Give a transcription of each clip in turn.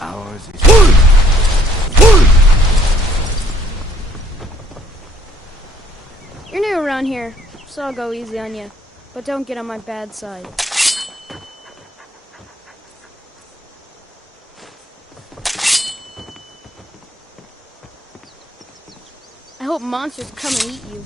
Ours is... You're new around here, so I'll go easy on you. But don't get on my bad side. I hope monsters come and eat you.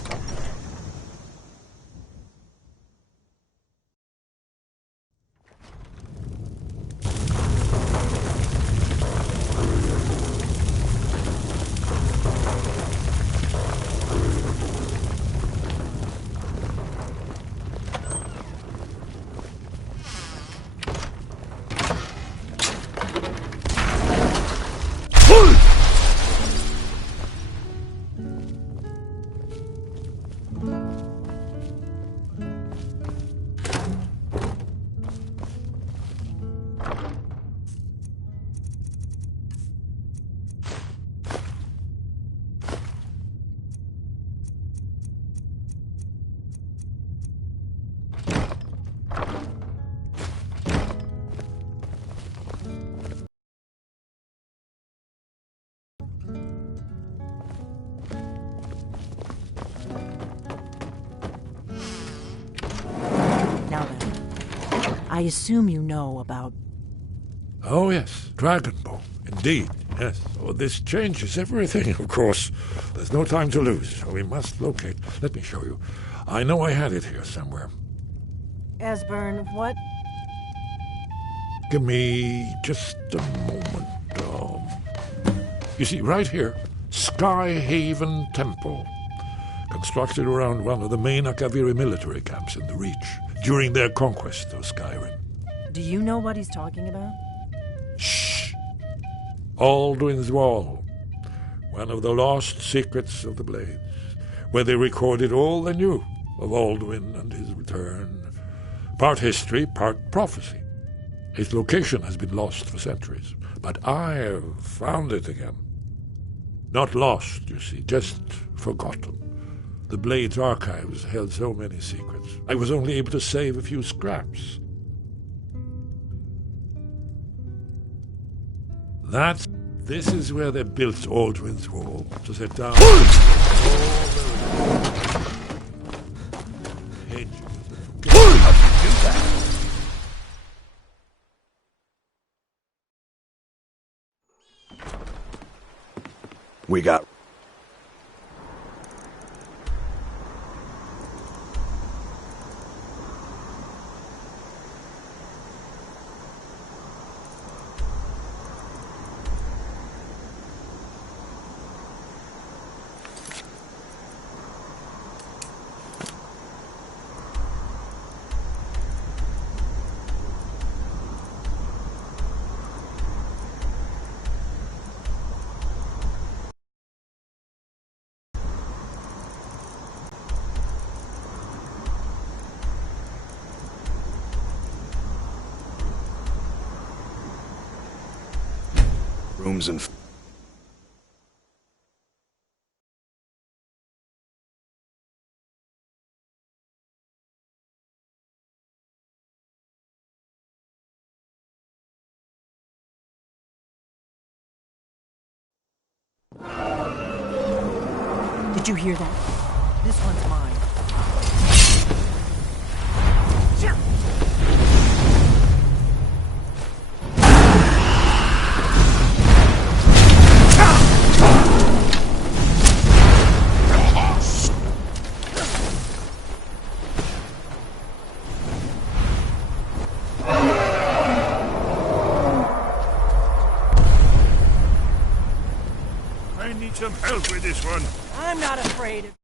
I assume you know about... Oh, yes. Dragon Ball. Indeed, yes. Oh, this changes everything, of course. There's no time to lose, so we must locate. Let me show you. I know I had it here somewhere. Esbern, what? Give me just a moment. You see, right here, Sky Haven Temple. Constructed around one of the main Akaviri military camps in the Reach during their conquest of Skyrim. Do you know what he's talking about? Shh! Alduin's Wall. One of the lost secrets of the Blades, where they recorded all they knew of Alduin and his return. Part history, part prophecy. Its location has been lost for centuries, but I've found it again. Not lost, you see, just forgotten. The Blade's archives held so many secrets. I was only able to save a few scraps. This is where they built Alduin's Wall, to set down all the hedges. How'd you do that? We got... rooms and... Did you hear that? This one's mine. Some help with this one. I'm not afraid of...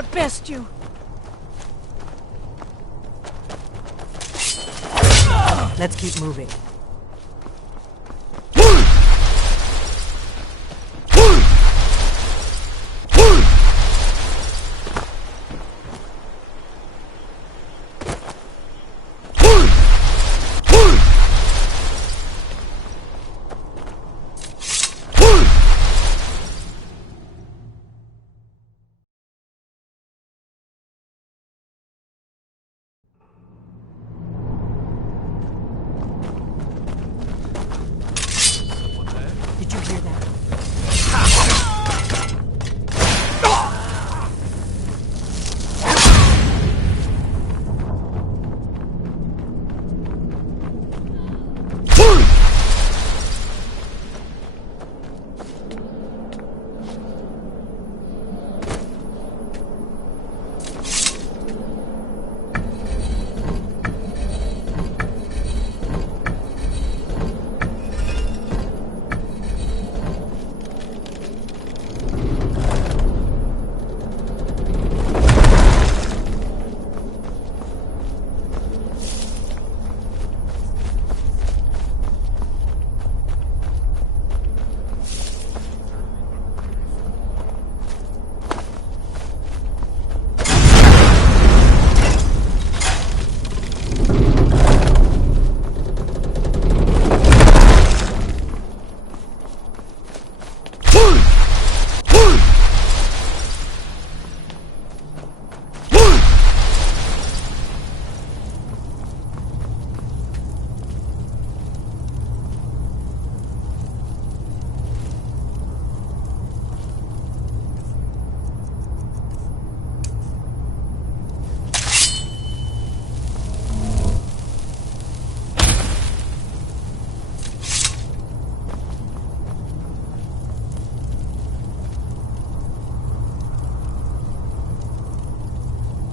outbest you. Let's keep moving. Did you hear that?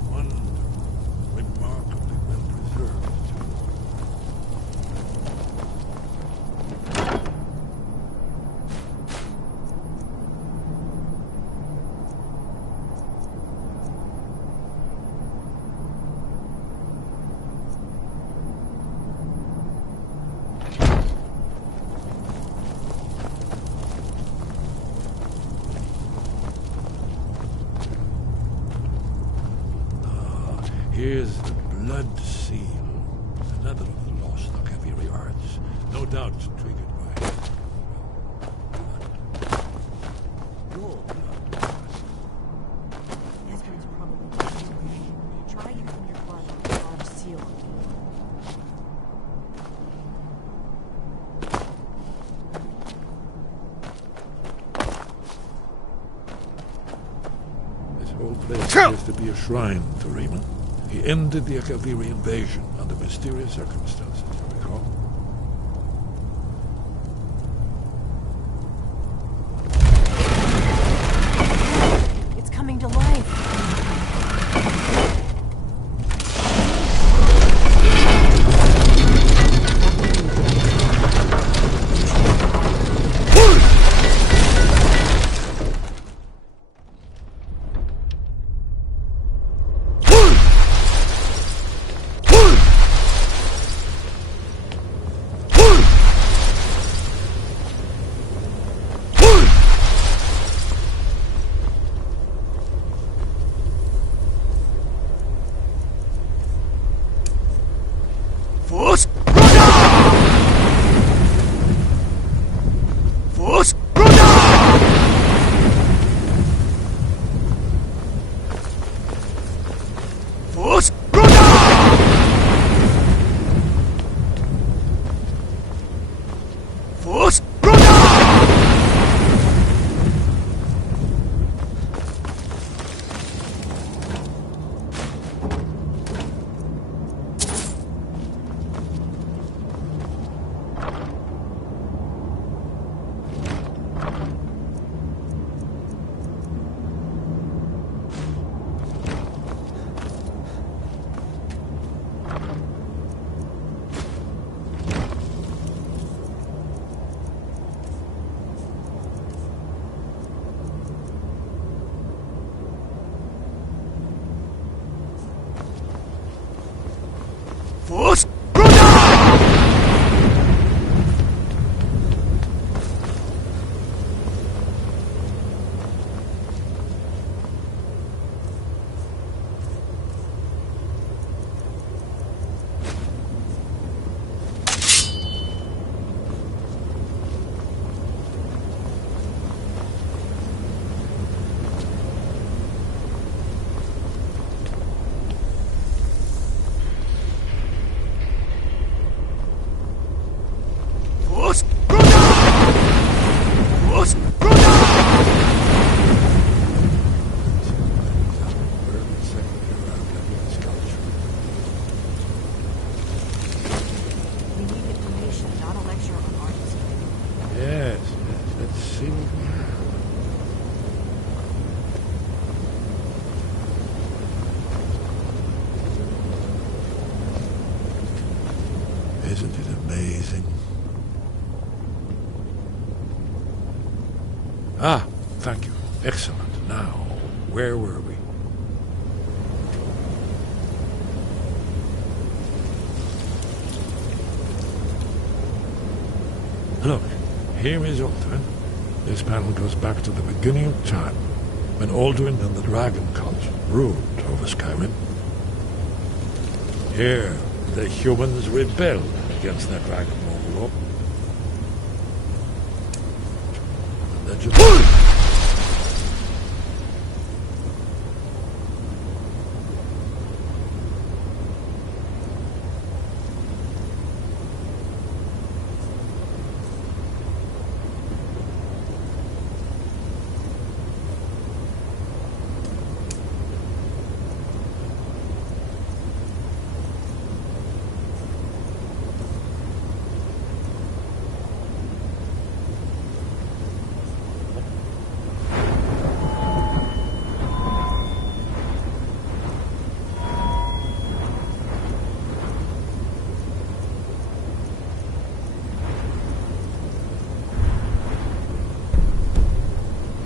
One remarkably well preserved. Here's the blood seal, another of the lost Akaviri arts, no doubt triggered by blood. Your blood. Esbern's probably dead. Try using your blood on the large seal. This whole place appears to be a shrine to Raymond. He ended the Akaviri invasion under mysterious circumstances, you recall? It's coming to life. Force Brother! Force Brother! Force Brother! Force Brother! Isn't it amazing? Ah, thank you. Excellent. Now, where were we? Look, here is Alduin. This panel goes back to the beginning of time, when Alduin and the Dragon Cult ruled over Skyrim. Here, the humans rebelled against their dragon overlord. The legend...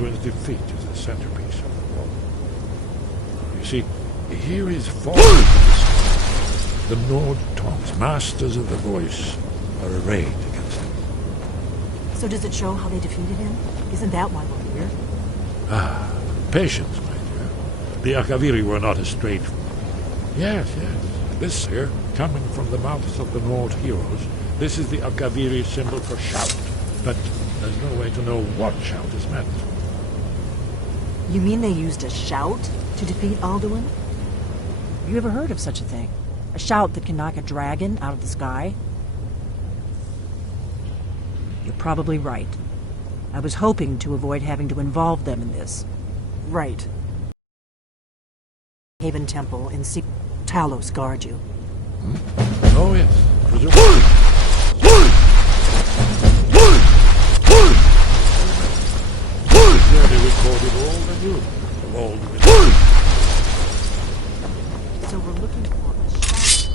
Alduin's defeat is the centerpiece of the wall. You see, here is fallen. The Nord tongues, masters of the voice, are arrayed against him. So does it show how they defeated him? Isn't that why we're here? Ah, patience, my dear. The Akaviri were not as straight. Yes. This here, coming from the mouths of the Nord heroes, this is the Akaviri symbol for shout. But there's no way to know what shout is meant. You mean they used a shout to defeat Alduin? You ever heard of such a thing? A shout that can knock a dragon out of the sky? You're probably right. I was hoping to avoid having to involve them in this. Right. Haven Temple in Talos guard you. Oh, yes. Presumably. There they recorded all the news of Alduin. So we're looking for a shout.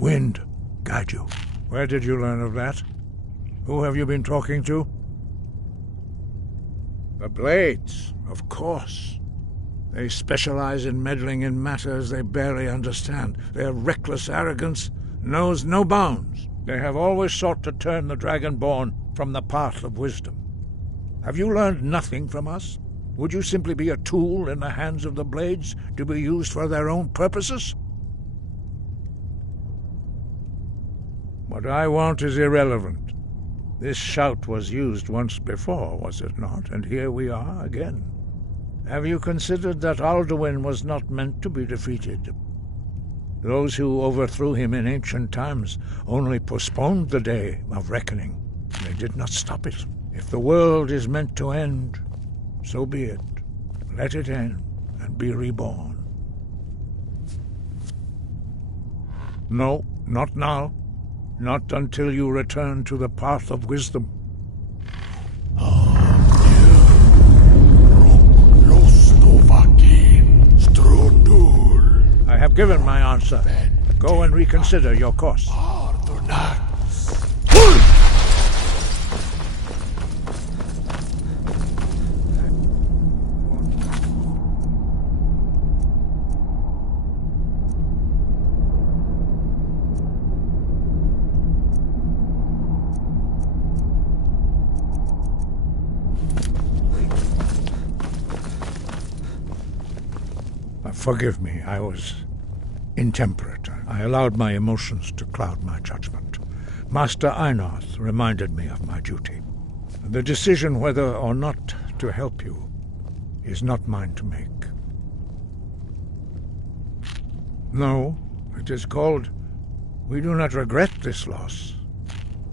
Wind, guide you. Where did you learn of that? Who have you been talking to? The Blades, of course. They specialize in meddling in matters they barely understand. Their reckless arrogance knows no bounds. They have always sought to turn the Dragonborn from the path of wisdom. Have you learned nothing from us? Would you simply be a tool in the hands of the Blades to be used for their own purposes? What I want is irrelevant. This shout was used once before, was it not? And here we are again. Have you considered that Alduin was not meant to be defeated? Those who overthrew him in ancient times only postponed the day of reckoning. They did not stop it. If the world is meant to end, so be it. Let it end and be reborn. No, not now. Not until you return to the path of wisdom. I have given my answer. Go and reconsider your course. Forgive me, I was intemperate. I allowed my emotions to cloud my judgment. Master Einarth reminded me of my duty. The decision whether or not to help you is not mine to make. No, it is called, we do not regret this loss.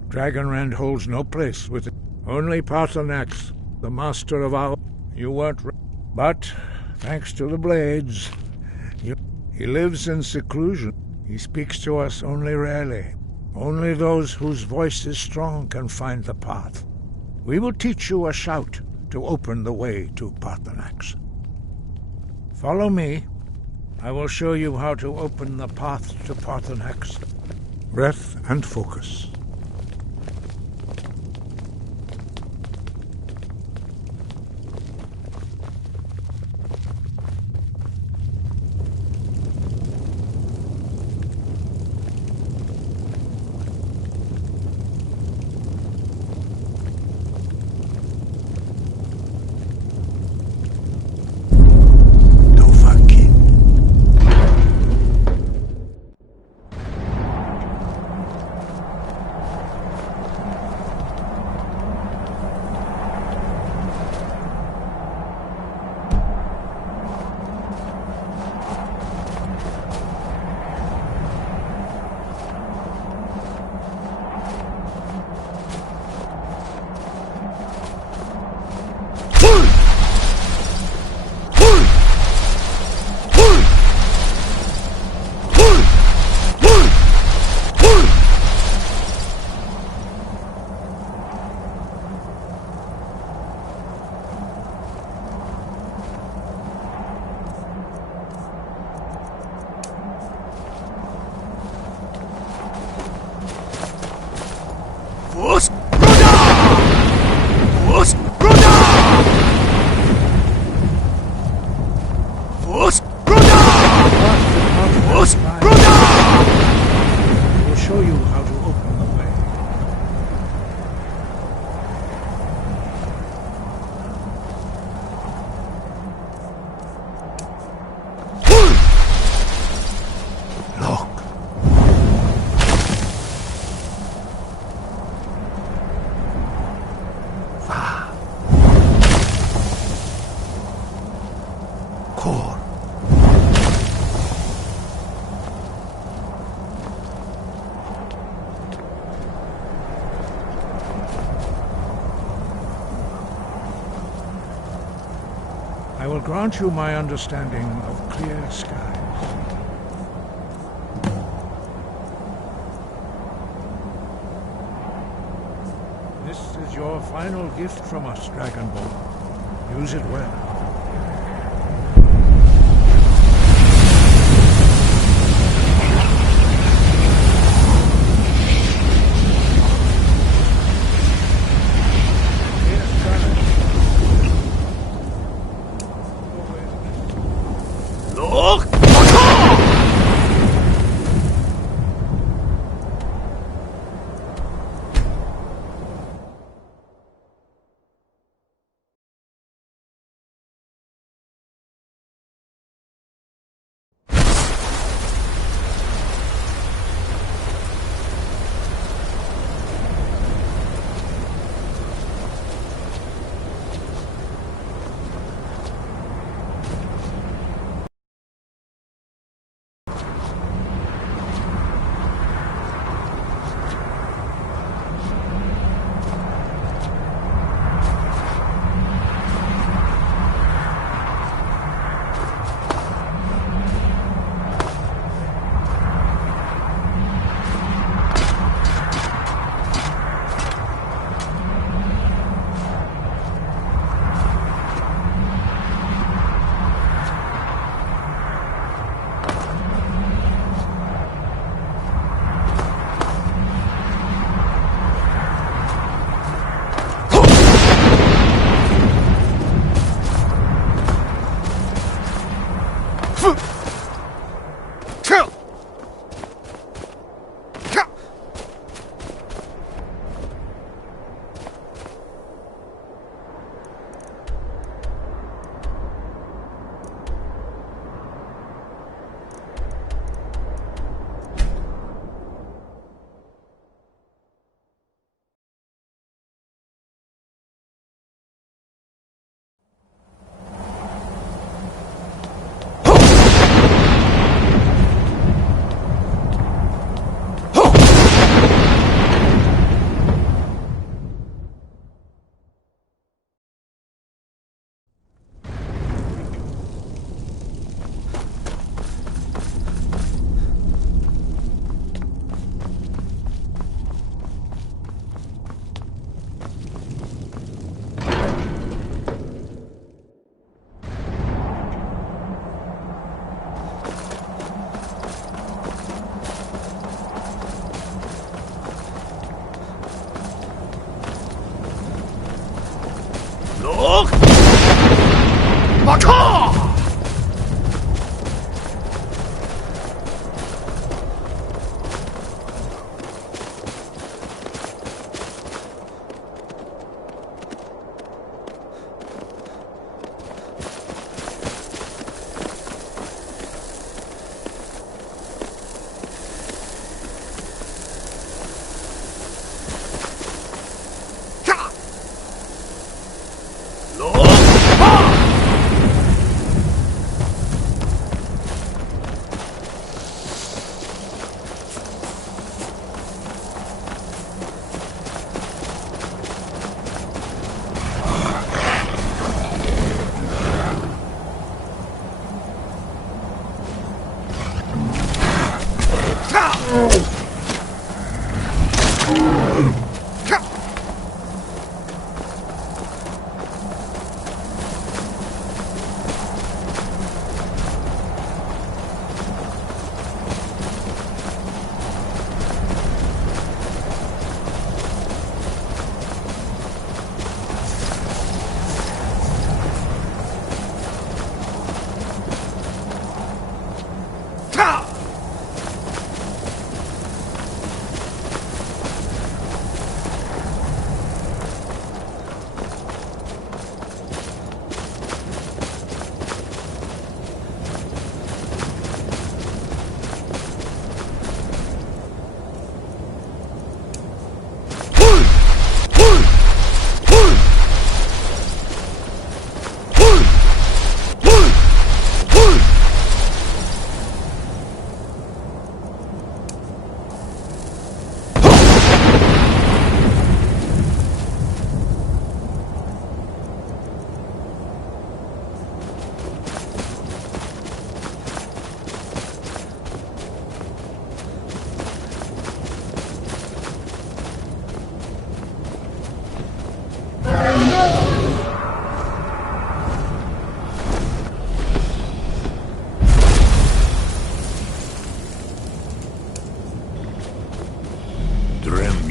Dragonrend holds no place with it. Only Paarthurnax, the master of our... You weren't... But, thanks to the blades, he lives in seclusion. He speaks to us only rarely. Only those whose voice is strong can find the path. We will teach you a shout to open the way to Paarthurnax. Follow me. I will show you how to open the path to Paarthurnax. Breath and focus. I will grant you my understanding of clear skies. This is your final gift from us, Dragonborn. Use it well.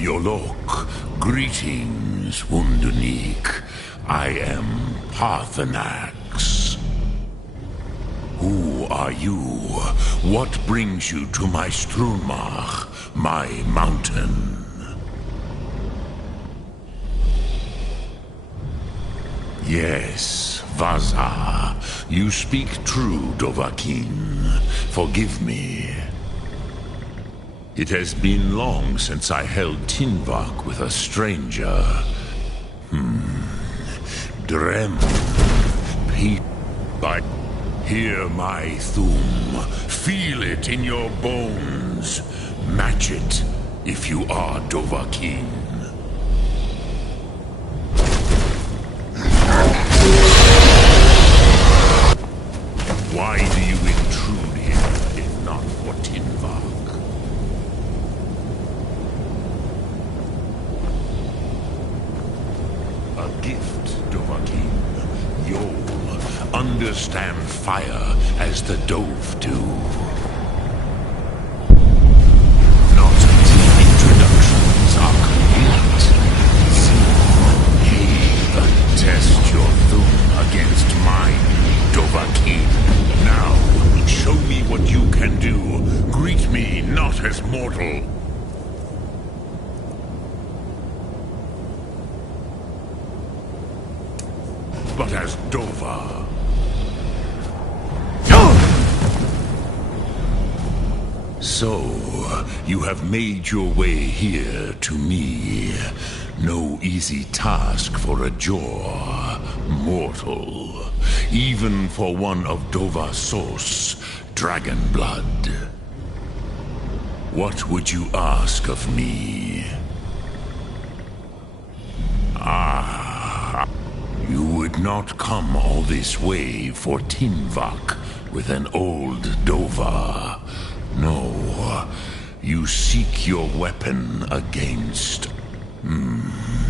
Yolok, greetings, Wundernik. I am Parthenax. Who are you? What brings you to my Strunmach, my mountain? Yes, Vaza. You speak true, Dovahkiin. Forgive me. It has been long since I held Tinvak with a stranger. Drem. Pete. But hear my Thum. Feel it in your bones. Match it if you are Dovahkiin. Why do you intrude here if not for Tinvak? A gift, Dovahkiin. You'll understand fire as the Dove do. Not until introductions are complete. See, test your Thum against mine, Dovahkiin. Now, show me what you can do. Greet me not as mortal, but as Dova. So, you have made your way here to me. No easy task for a Jor, mortal. Even for one of Dova Sos, dragon blood. What would you ask of me? You would not come all this way for Tinvak with an old Dova. No, you seek your weapon against...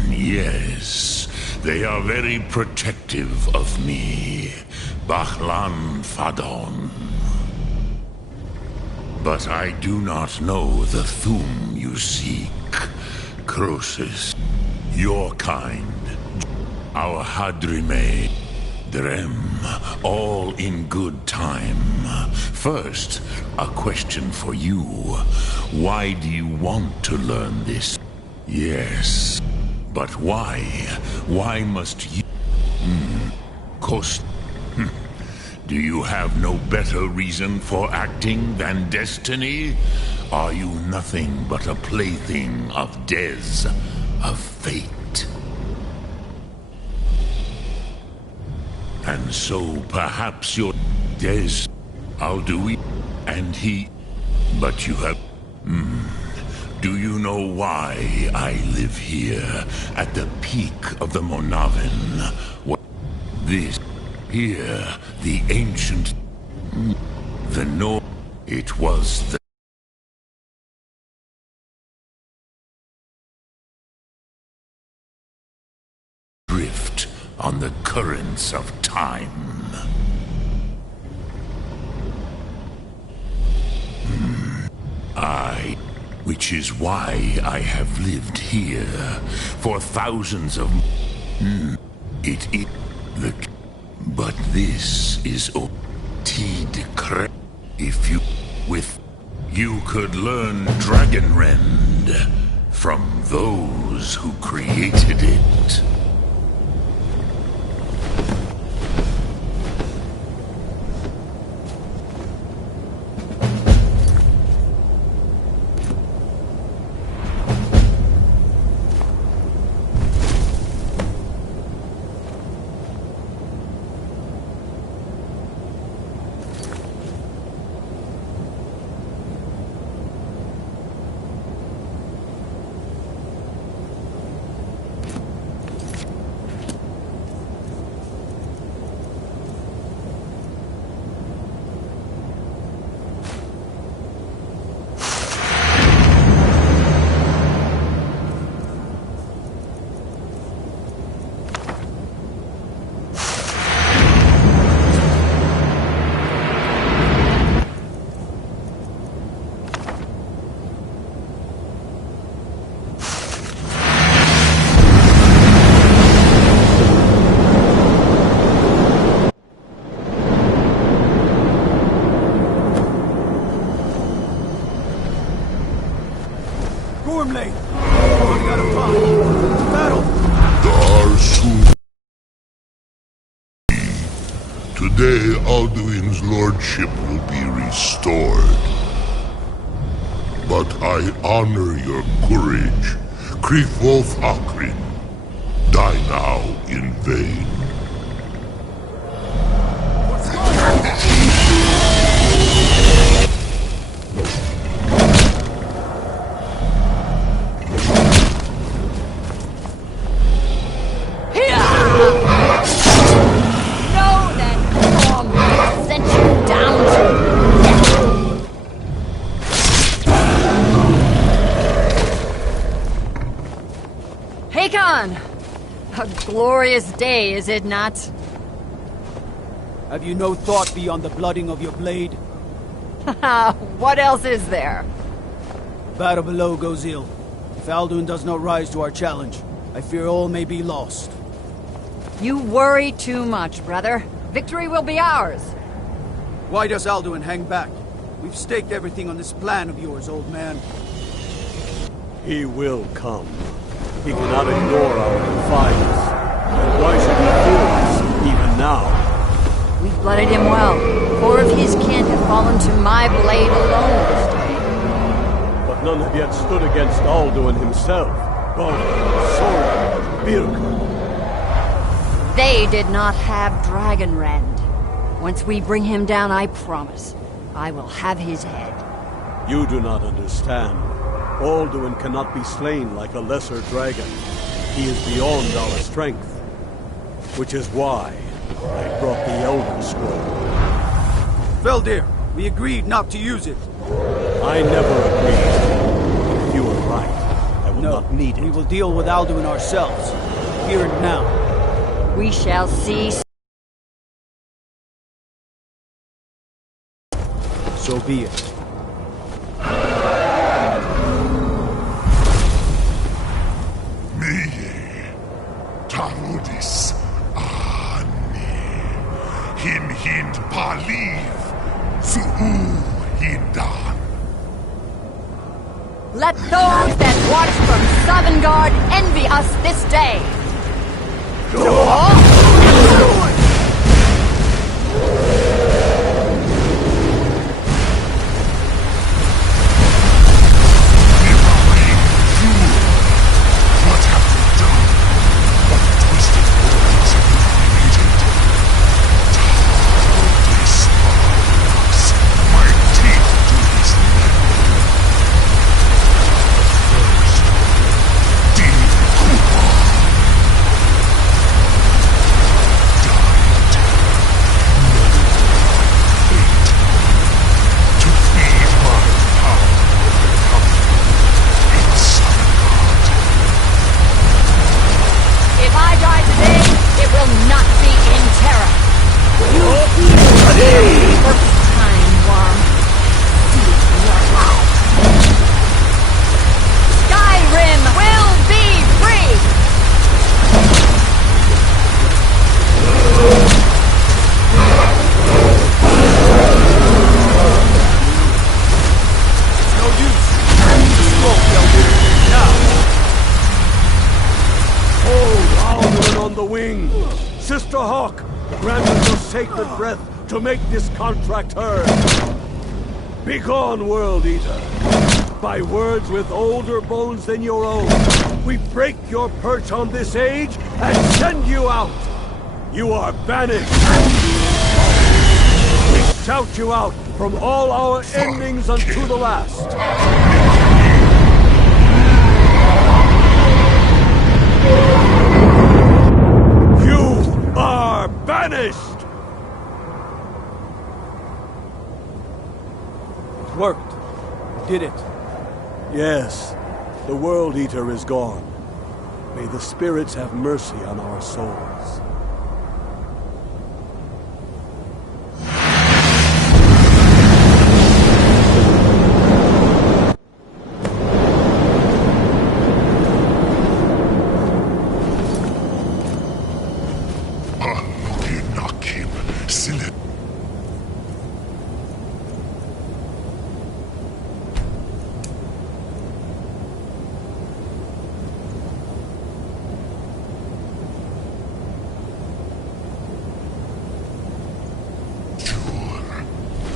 yes, they are very protective of me. Bahlan Fadon. But I do not know the Thum you seek. Croesus, your kind. Our Hadrime, Drem, all in good time. First, a question for you. Why do you want to learn this? Yes, but why? Why must you... Cost... Do you have no better reason for acting than destiny? Are you nothing but a plaything of Dez, of fate? And so perhaps your Des Aldui and he... But you have... Do you know why I live here at the peak of the Monavin? What... This... Here, the ancient... The North... It was the... on the currents of time. Which is why I have lived here for thousands of... It is the... But this is Tid. If you... You could learn Dragonrend from those who created it. Gormley! I gotta fight! Battle! Today, Alduin's lordship will be restored. But I honor your courage. Kriegwolf Akrin. Die now in vain. A glorious day, is it not? Have you no thought beyond the blooding of your blade? What else is there? Battle below goes ill. If Alduin does not rise to our challenge, I fear all may be lost. You worry too much, brother. Victory will be ours. Why does Alduin hang back? We've staked everything on this plan of yours, old man. He will come. He cannot ignore our defiance. And why should he fear us, even now? We've blooded him well. 4 of his kin have fallen to my blade alone this day. But none have yet stood against Alduin himself. Both Sora, Birka. They did not have Dragonrend. Once we bring him down, I promise, I will have his head. You do not understand. Alduin cannot be slain like a lesser dragon. He is beyond our strength. Which is why I brought the Elder Scroll. Veldir, we agreed not to use it. I never agreed. If you are right, I will not need it. We will deal with Alduin ourselves. Here and now. We shall see. So be it. Tarudis Ani Hin Hind Paliv Su'u Hindan. Let those that watch from Sovngarde envy us this day. Master Hawk, grant us your sacred breath to make this contract heard. Begone, World Eater. By words with older bones than your own, we break your perch on this age and send you out. You are banished. We shout you out from all our endings unto the last. You are banished! It worked. We did it. Yes, the World Eater is gone. May the spirits have mercy on our souls.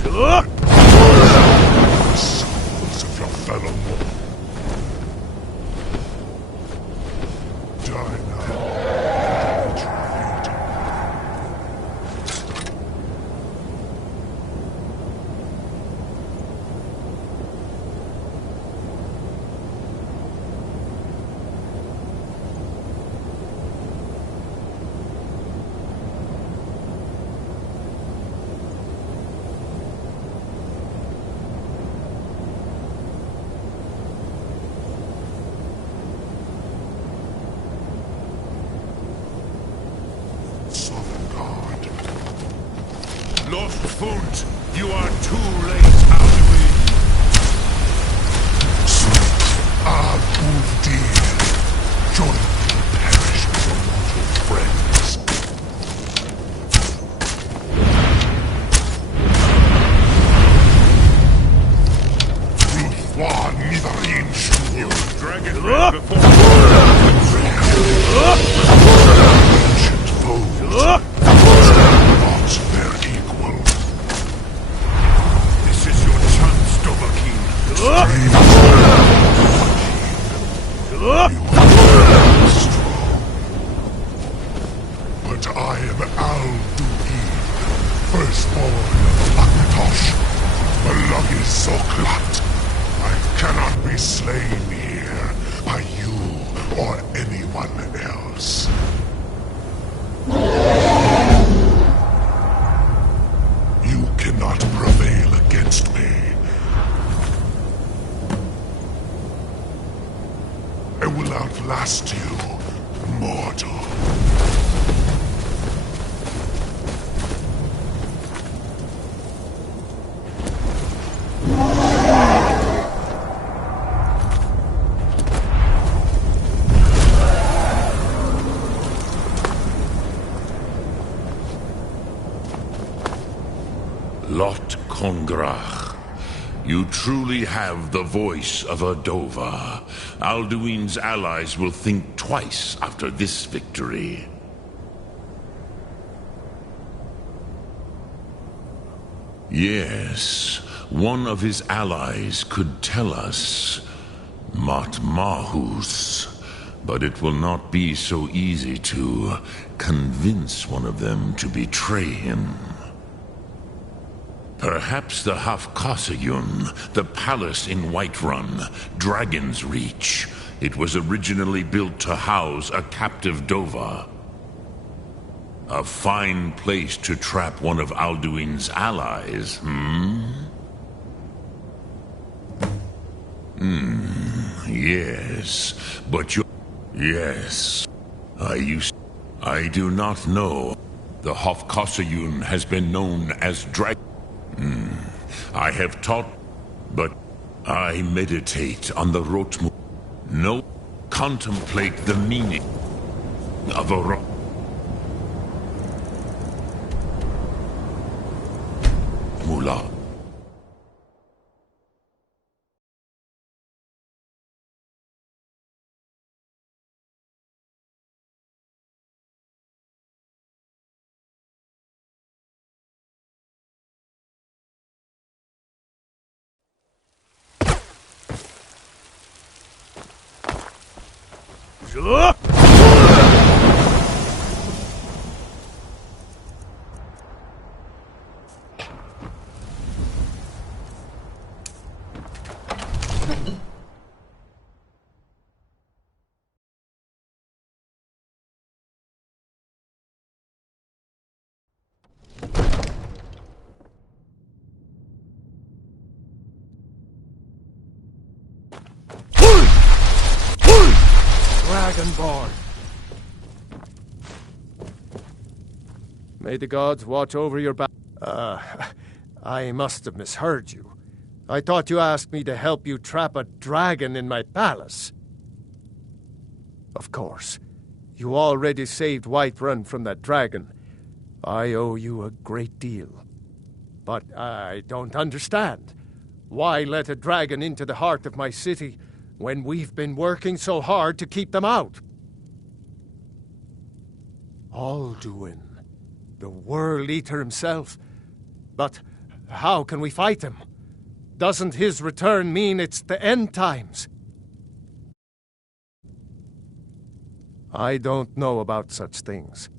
The souls of your fellow mortals. Die now. Meet your fate. Lost Font, you are too late, Alduin. Join me to perish with your mortal friends. Ruthwa Nidarin Shur. Dragon ran before ancient foes. Not their equal. This is your chance, Dovahkiin. You are strong. But I am Alduin, firstborn of Akatosh, Malagi Zoklat. I cannot be slain here by you or anyone else. You cannot prevail against me. I will outlast you, mortal. Lot Kongrach, you truly have the voice of a Dova. Alduin's allies will think twice after this victory. Yes, one of his allies could tell us Matmahus, but it will not be so easy to convince one of them to betray him. Perhaps the Hafkasayun, the palace in Whiterun, Dragon's Reach. It was originally built to house a captive Dova. A fine place to trap one of Alduin's allies, yes, but you... Yes, I do not know. The Hafkasayun has been known as Dragon. I have taught, but I meditate on the Rotmu. No, contemplate the meaning of a Mula. Dragonborn. May the gods watch over your back. I must have misheard you. I thought you asked me to help you trap a dragon in my palace. Of course. You already saved Whiterun from that dragon. I owe you a great deal. But I don't understand. Why let a dragon into the heart of my city when we've been working so hard to keep them out? Alduin, the World Eater himself. But how can we fight him? Doesn't his return mean it's the end times? I don't know about such things,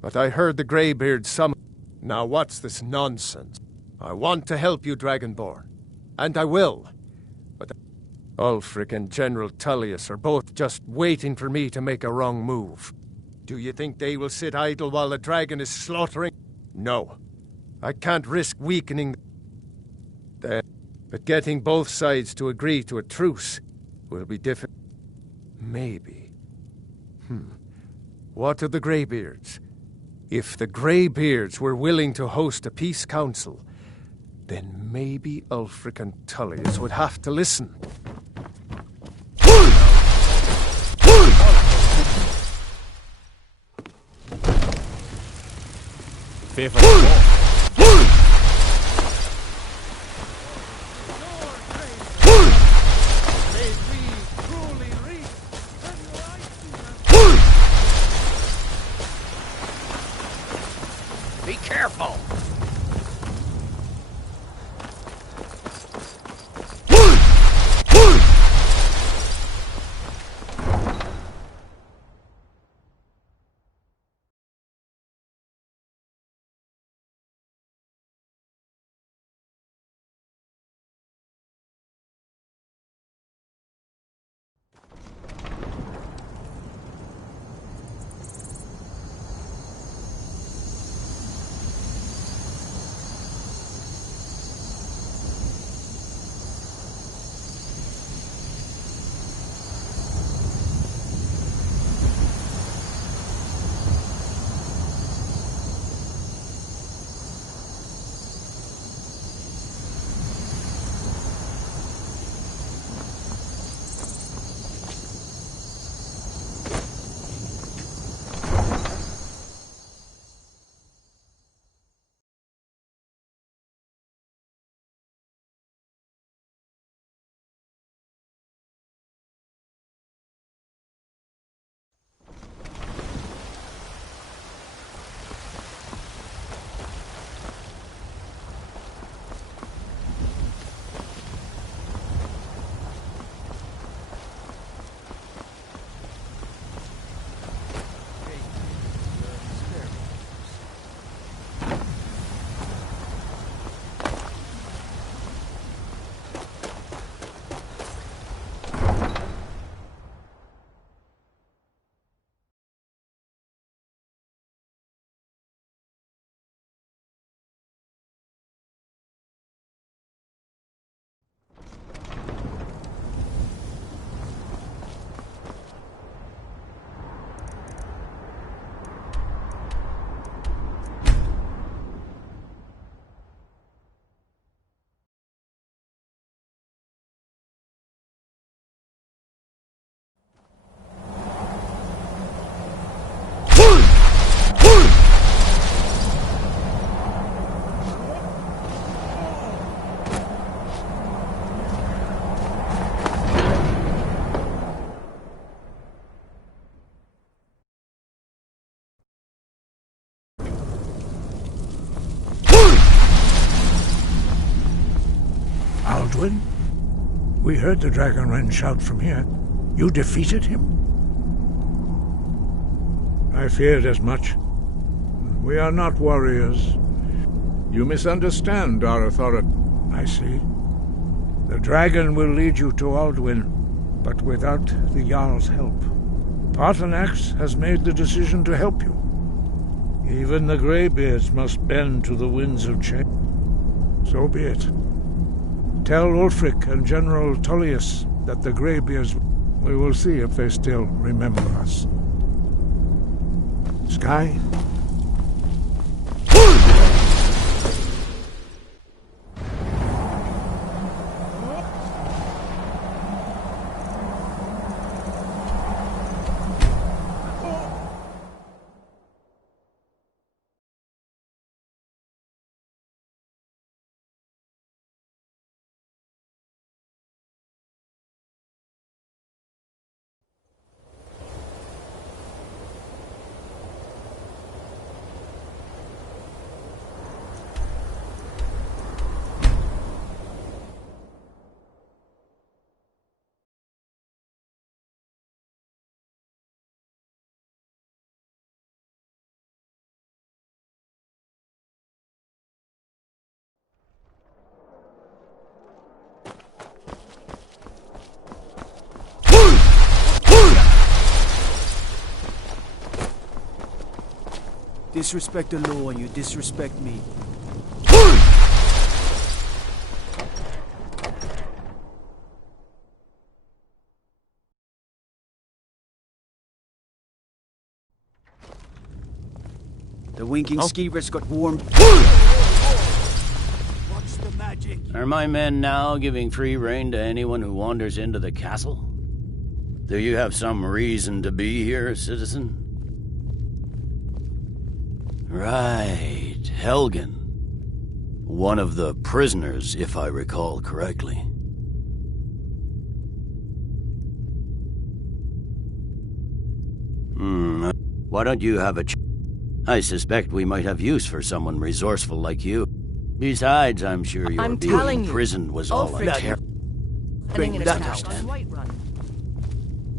but I heard the Greybeard summon. Now what's this nonsense? I want to help you, Dragonborn, and I will. But Ulfric and General Tullius are both just waiting for me to make a wrong move. Do you think they will sit idle while the dragon is slaughtering? No. I can't risk weakening them. But getting both sides to agree to a truce will be difficult. Maybe. What of the Greybeards? If the Greybeards were willing to host a peace council, then maybe Ulfric and Tullius would have to listen. Be careful! We heard the Dragonren shout from here. You defeated him? I feared as much. We are not warriors. You misunderstand our authority, I see. The dragon will lead you to Alduin, but without the Jarl's help. Paarthurnax has made the decision to help you. Even the Greybeards must bend to the winds of change. So be it. Tell Ulfric and General Tullius that the Greybeards... We will see if they still remember us. Sky? Disrespect the law and you disrespect me. The winking skeevers got warm. Watch the magic. Are my men now giving free rein to anyone who wanders into the castle? Do you have some reason to be here, citizen? Right, Helgen. One of the prisoners, if I recall correctly. Why don't you have a I suspect we might have use for someone resourceful like you. Besides, I'm sure your being imprisoned was all a terror.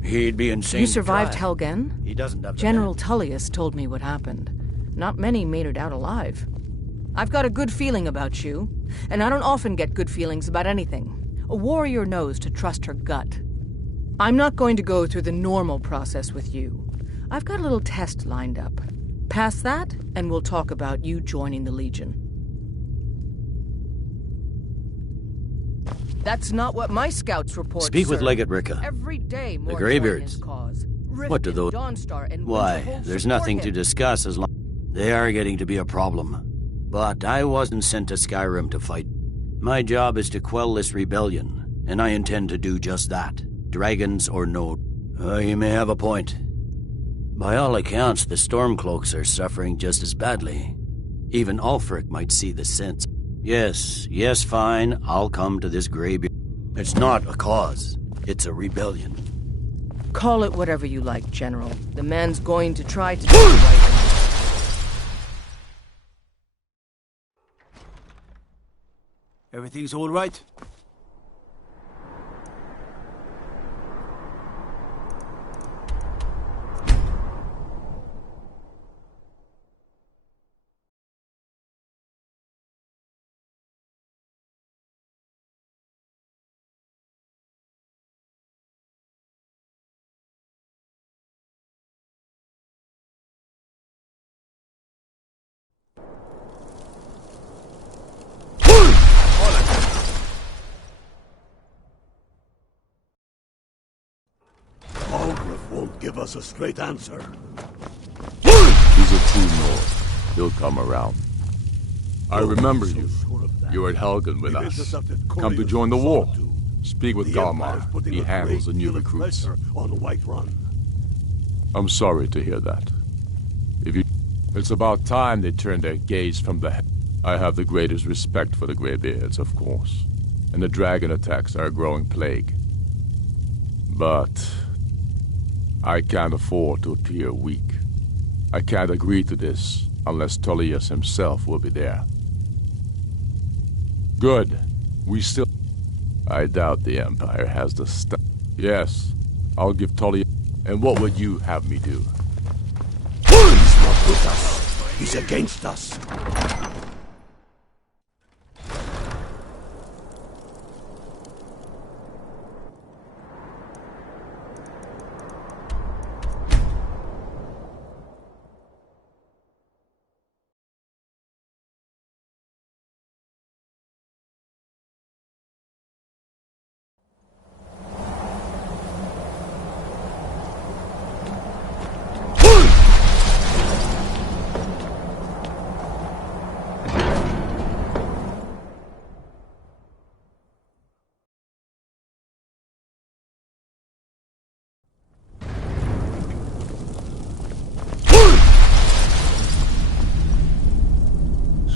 He'd be insane. You survived Helgen? He doesn't have General Tullius told me what happened. Not many made it out alive. I've got a good feeling about you, and I don't often get good feelings about anything. A warrior knows to trust her gut. I'm not going to go through the normal process with you. I've got a little test lined up. Pass that, and we'll talk about you joining the Legion. That's not what my scouts report. Speak with Legate Ricka. Every day more the Greybeards. What do those... Why, there's nothing to discuss as long... They are getting to be a problem. But I wasn't sent to Skyrim to fight. My job is to quell this rebellion, and I intend to do just that. Dragons or no. You may have a point. By all accounts, the Stormcloaks are suffering just as badly. Even Ulfric might see the sense. Yes, fine, I'll come to this Greybeard. It's not a cause, it's a rebellion. Call it whatever you like, General. The man's going to try to do the right thing. Everything's all right? Give us a straight answer. He's a true Nord. He'll come around. I remember you. You were at Helgen with us. Come to join the war. Speak with Galmar. He handles the new recruits. On the White Run. I'm sorry to hear that. It's about time they turned their gaze from the... I have the greatest respect for the Greybeards, of course. And the dragon attacks are a growing plague. But... I can't afford to appear weak. I can't agree to this unless Tullius himself will be there. Good. We still... I doubt the Empire has the stuff. Yes, I'll give Tullius... And what would you have me do? with us. He's against us.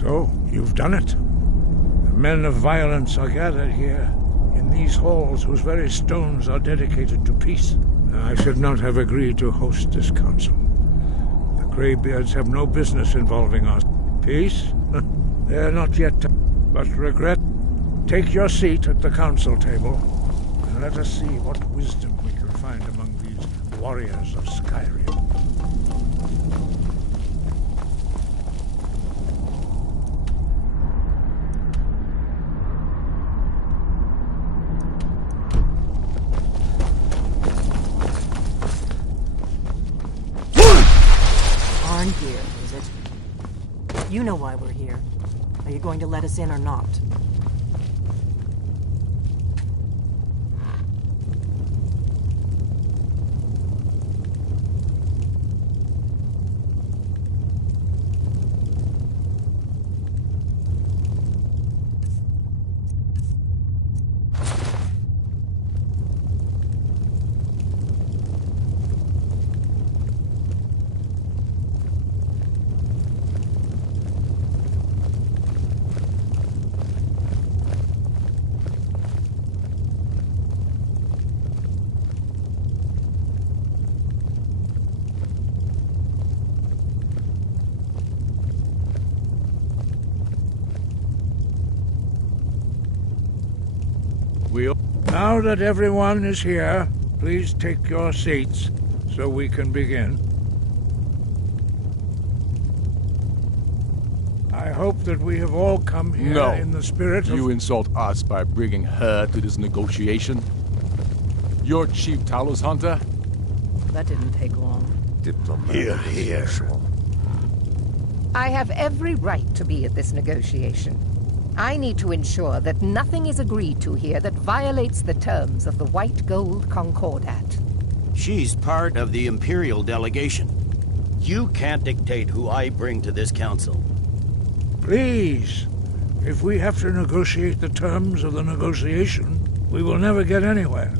So, you've done it. The men of violence are gathered here, in these halls whose very stones are dedicated to peace. I should not have agreed to host this council. The Greybeards have no business involving us. Peace? They're not yet but regret. Take your seat at the council table, and let us see what wisdom we can find among these warriors of Skyrim. Here, is it? You know why we're here. Are you going to let us in or not? Now that everyone is here, please take your seats so we can begin. I hope that we have all come here in the spirit of... You insult us by bringing her to this negotiation? You're Chief Talos Hunter? That didn't take long. Here. I have every right to be at this negotiation. I need to ensure that nothing is agreed to here that violates the terms of the White Gold Concordat. She's part of the Imperial delegation. You can't dictate who I bring to this council. Please, if we have to negotiate the terms of the negotiation, we will never get anywhere.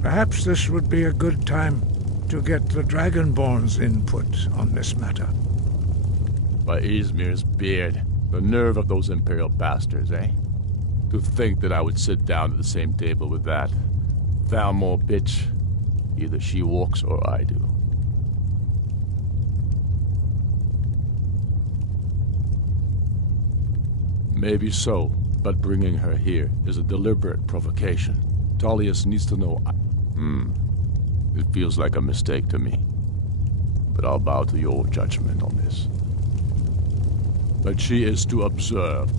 Perhaps this would be a good time to get the Dragonborn's input on this matter. By Izmir's beard. The nerve of those Imperial bastards, eh? To think that I would sit down at the same table with that. Thalmor bitch. Either she walks or I do. Maybe so, but bringing her here is a deliberate provocation. Tullius needs to know It feels like a mistake to me. But I'll bow to your judgment on this. But she is to observe